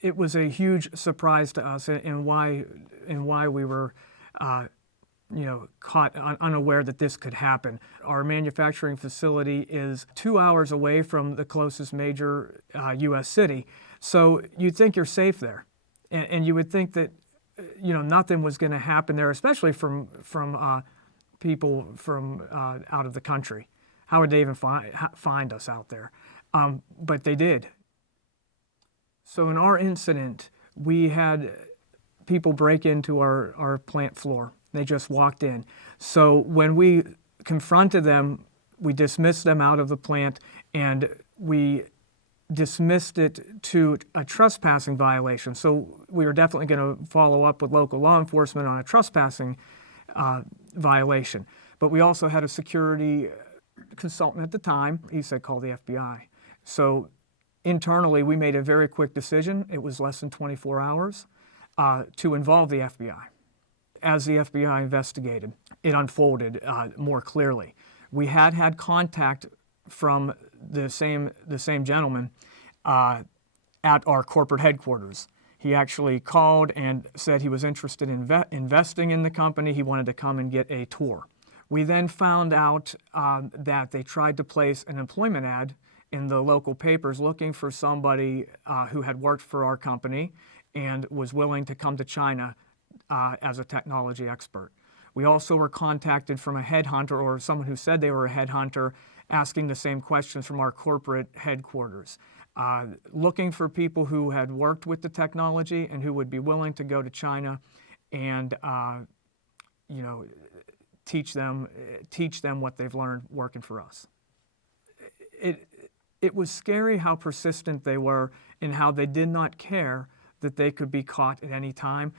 it was a huge surprise to us, and why we were caught unaware that this could happen. Our manufacturing facility is 2 hours away from the closest major U.S. city, so you'd think you're safe there, and you would think that nothing was going to happen there, especially from people from out of the country. How would they even find us out there? But they did. So in our incident, we had people break into our plant floor. They just walked in. So when we confronted them, we dismissed them out of the plant, and we dismissed it to a trespassing violation. So we were definitely going to follow up with local law enforcement on a trespassing violation. But we also had a security consultant at the time. He said, call the FBI. So internally, we made a very quick decision. It was less than 24 hours to involve the FBI. As the FBI investigated, it unfolded more clearly. We had contact from the same gentleman at our corporate headquarters. He actually called and said he was interested in investing in the company. He wanted to come and get a tour. We then found out that they tried to place an employment ad in the local papers looking for somebody who had worked for our company and was willing to come to China as a technology expert. We also were contacted from a headhunter, or someone who said they were a headhunter, asking the same questions from our corporate headquarters, looking for people who had worked with the technology and who would be willing to go to China and teach them what they've learned working for us. It was scary how persistent they were and how they did not care that they could be caught at any time.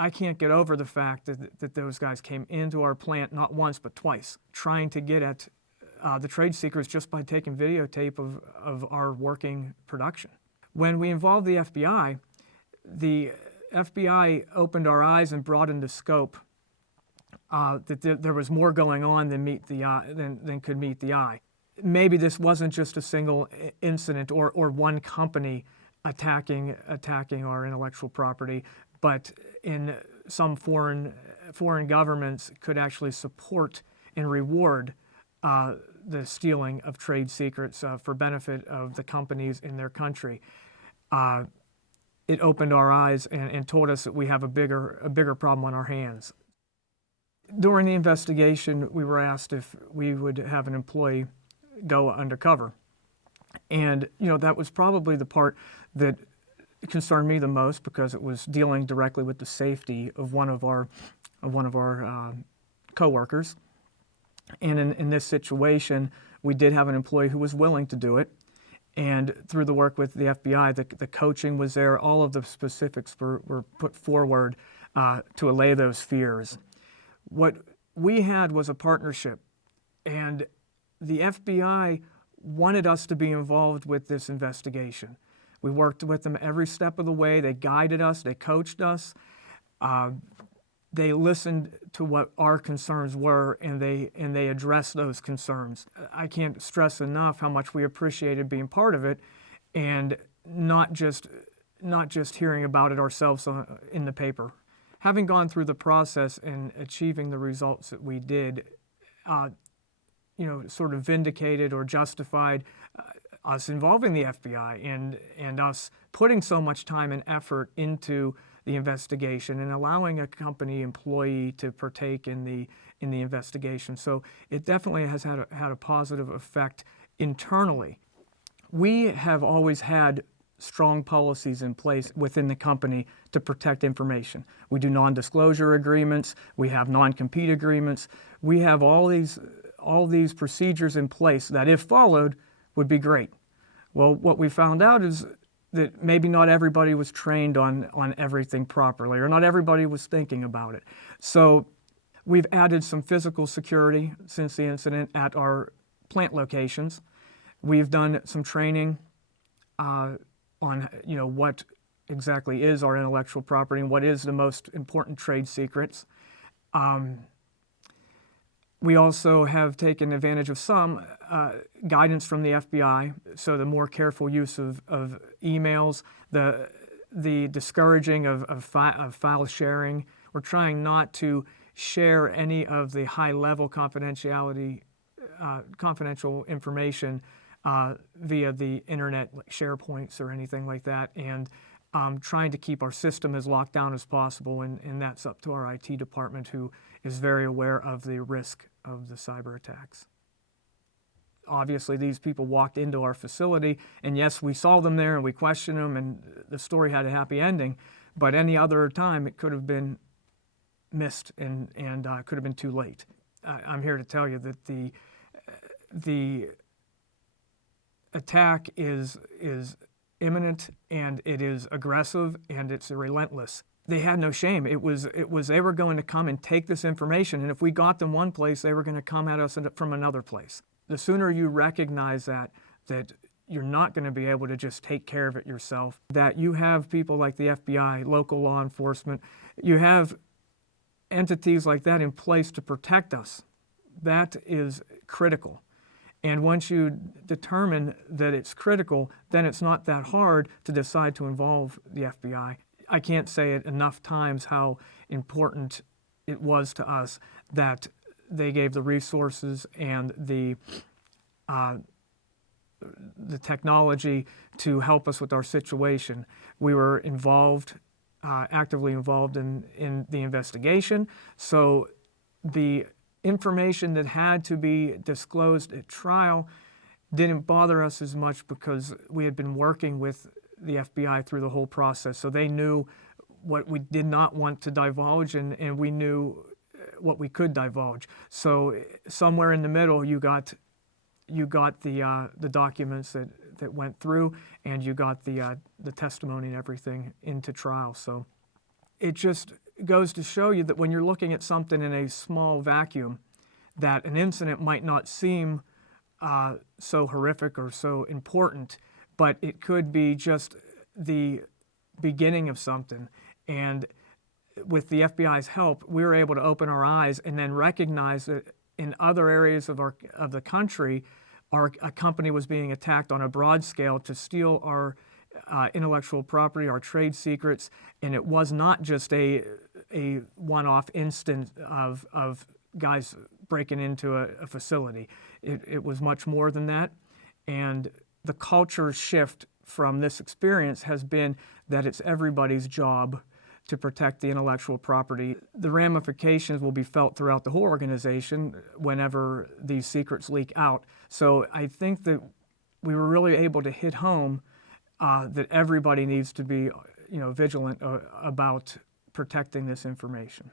I can't get over the fact that those guys came into our plant not once but twice, trying to get at the trade secrets just by taking videotape of our working production. When we involved the FBI opened our eyes and broadened the scope. That there was more going on than could meet the eye. Maybe this wasn't just a single incident or one company attacking our intellectual property, but in some foreign governments could actually support and reward the stealing of trade secrets for benefit of the companies in their country. It opened our eyes and told us that we have a bigger problem on our hands. During the investigation, we were asked if we would have an employee go undercover. And that was probably the part that concerned me the most, because it was dealing directly with the safety of one of our coworkers. And in this situation, we did have an employee who was willing to do it. And through the work with the FBI, the coaching was there. All of the specifics were put forward to allay those fears. What we had was a partnership, and the FBI wanted us to be involved with this investigation. We worked with them every step of the way. They guided us, they coached us, they listened to what our concerns were, and they addressed those concerns. I can't stress enough how much we appreciated being part of it, and not just hearing about it ourselves in the paper. Having gone through the process and achieving the results that we did, sort of vindicated or justified us involving the FBI and us putting so much time and effort into the investigation and allowing a company employee to partake in the investigation. So it definitely has had a positive effect internally. We have always had strong policies in place within the company to protect information. We do non-disclosure agreements, we have non-compete agreements, we have all these procedures in place that, if followed, would be great. Well, what we found out is that maybe not everybody was trained on everything properly, or not everybody was thinking about it. So we've added some physical security since the incident at our plant locations. We've done some training on what exactly is our intellectual property and what is the most important trade secrets. We also have taken advantage of some guidance from the FBI, so the more careful use of emails, the discouraging of file sharing. We're trying not to share any of the high-level confidential information via the internet, like SharePoints or anything like that, and trying to keep our system as locked down as possible, and that's up to our IT department, who is very aware of the risk of the cyber attacks. Obviously, these people walked into our facility, and yes, we saw them there and we questioned them, and the story had a happy ending, but any other time it could have been missed and could have been too late. I'm here to tell you that the attack is imminent, and it is aggressive, and it's relentless. They had no shame. It was they were going to come and take this information, and if we got them one place, they were going to come at us from another place. The sooner you recognize that you're not going to be able to just take care of it yourself, that you have people like the FBI, local law enforcement, you have entities like that in place to protect us. That is critical. And once you determine that it's critical, then it's not that hard to decide to involve the FBI. I can't say it enough times how important it was to us that they gave the resources and the technology to help us with our situation. We were involved, actively involved in the investigation, so the information that had to be disclosed at trial didn't bother us as much because we had been working with the FBI through the whole process. So they knew what we did not want to divulge, and we knew what we could divulge. So somewhere in the middle, you got the documents that went through, and you got the testimony and everything into trial. So it just goes to show you that when you're looking at something in a small vacuum, that an incident might not seem so horrific or so important, but it could be just the beginning of something. And with the FBI's help, we were able to open our eyes and then recognize that in other areas of the country, a company was being attacked on a broad scale to steal our intellectual property, our trade secrets, and it was not just a one-off instance of guys breaking into a facility. It was much more than that, and the culture shift from this experience has been that it's everybody's job to protect the intellectual property. The ramifications will be felt throughout the whole organization whenever these secrets leak out. So I think that we were really able to hit home that everybody needs to be, vigilant about protecting this information.